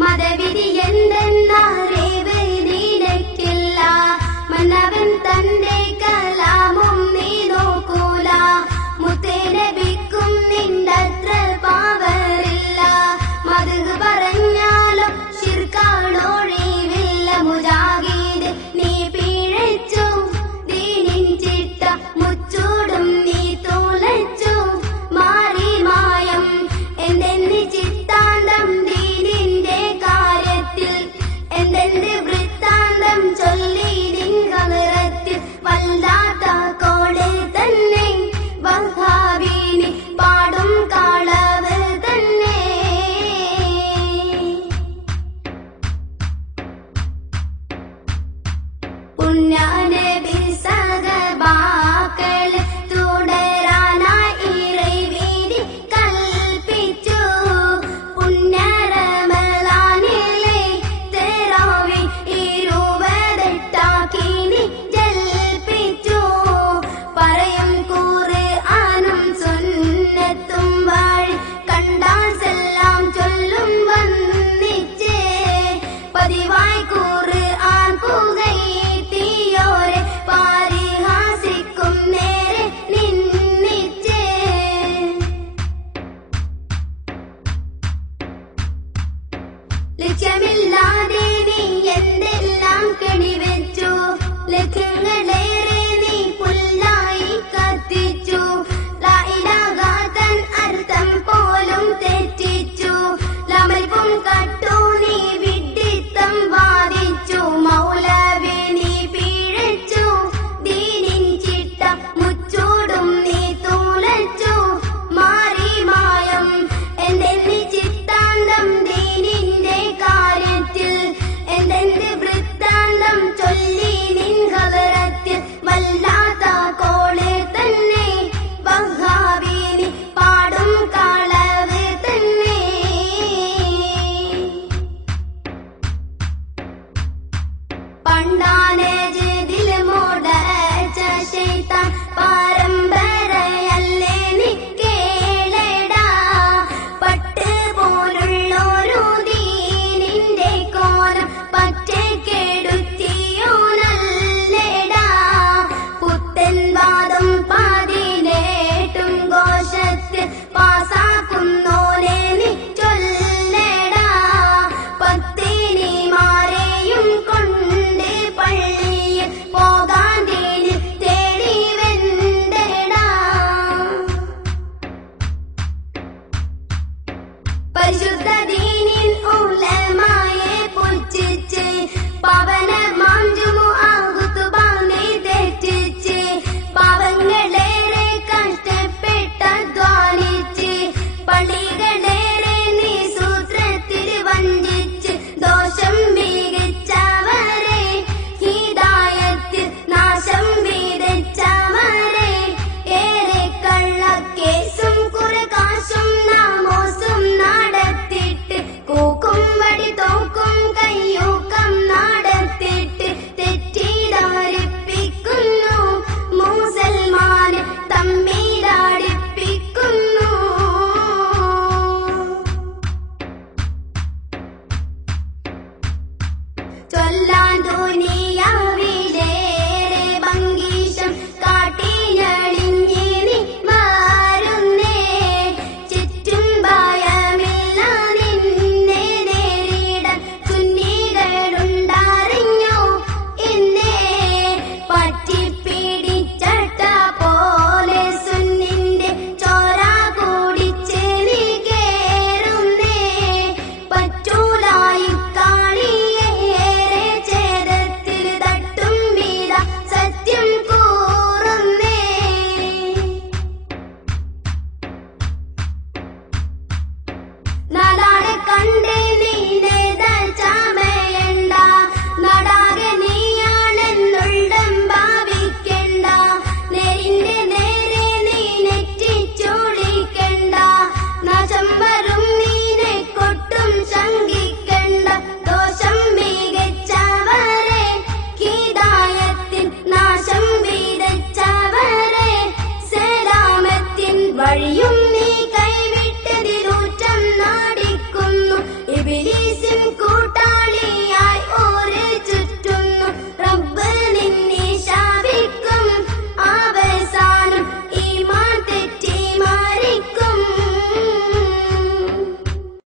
മതവിധി എന്തെന്നറിവ് നിനക്കില്ല, മന്നവൻ തന്റെ കലാമും നീ നോക്കൂല. മുത്തനബിക്കും നിന്റത്ര പാവറില്ല, മദ്ഹ് പറഞ്ഞാലും ശിർക്കാണൊഴിവില്ല. മുജാഹിദ് നീ പിഴച്ചു, ദീനിൻ ചിട്ട മുച്ചൂടും നീ തുളച്ചു. മാറി മായം എന്തെന്ന് ചിത്താന്തം ദീനിന്റെ കാര്യത്തിൽ, എന്തെന്ന് വൃത്താന്തം ചൊല്ലി നിൻകലറത്തിൽ. വല്ലാത്ത കോള് തന്നെ വഹാബീനി പാടും കളവ് തന്നെ. പുണ്യനബി സഹബാക്കൾ തുടരാനായി ഇറൈവിധി കൽപ്പിച്ചു. പുണ്യറമളാനിലെ തറാവി 28 ജൽപ്പിച്ചു. പറയും ഖുർആനും സുന്നത്തും വഴി കണ്ടാൽ സലാം ചൊല്ലും വന്നിച്ച്. പതിവായി ഖുർആൻ പുകഴ്ത്തിയോരെ പരിഹാസിക്കും നേരെ നിന്നിച്ച്. ലക്ഷ്യമില്ലാതെ നീ എന്തെല്ലാം കെണിവെച്ചു, ലക്ഷ്യങ്ങളേറെ നീ പുല്ലായി കത്തിച്ചു. ലാ ഇലാഹ തൻ അർത്ഥം പോലും തെറ്റിച്ചു, ലമൽപും കട്ടു നീ വിഡ്ഢിത്തം വാദിച്ചു. മൗലവി നീ പിഴച്ചു, ദീനിൻ ചിട്ട മുച്ചൂടും നീ തുളച്ചു. മാറി മായം എന്തെന്ന് ചിത്താന്തം ദീനിന്റെ കാര്യത്തിൽ, എന്തെന്ന് വൃത്താന്തം ചൊല്ലി നിൻകലറത്തിൽ. വല്ലാത്ത കോള് തന്നെ വഹാബീനി പാടും കളവ് തന്നെ. പണ്ടാനജതിൽ മുടച്ച ശൈത്താൻ പരമ്പരയല്ലേ നീ കേളടാ. പട്ട് പോലുള്ളൊരു ദീനിന്റെ കോലം പറ്റെ കെടുത്തിയോനല്ലേടാ. പുത്തൻ വാദം 18 ഘോഷത്തിൽ പാസാക്കുന്നോനെ നീ ചൊല്ലടാ. പത്തിനിമാരെയും കൊണ്ട് പള്ളിയിൽ പോകാൻ ദീനിൽ തേടി വെണ്ടടാ. പരിശുദ്ധ ദീനിൻ ഉലമായെ പുച്ഛിച്ച്, പവനമാം ജുമുഅ ഖുതുബ നീ തെറ്റിച്ച്. പാവങ്ങളേറെ കഷ്ടപ്പെട്ടധ്വാനിച്ച്, പള്ളികളേറെ നീ സൂത്രത്തിൽ വഞ്ചിച്ച്. ദോഷം മികച്ചവരെ ഹിദായത്തിൽ നാശം വിതച്ചവരെ. ഏറെ കള്ളക്കേസും കുറകാശും നാമോസും നടത്തിട്ട് നമ്മ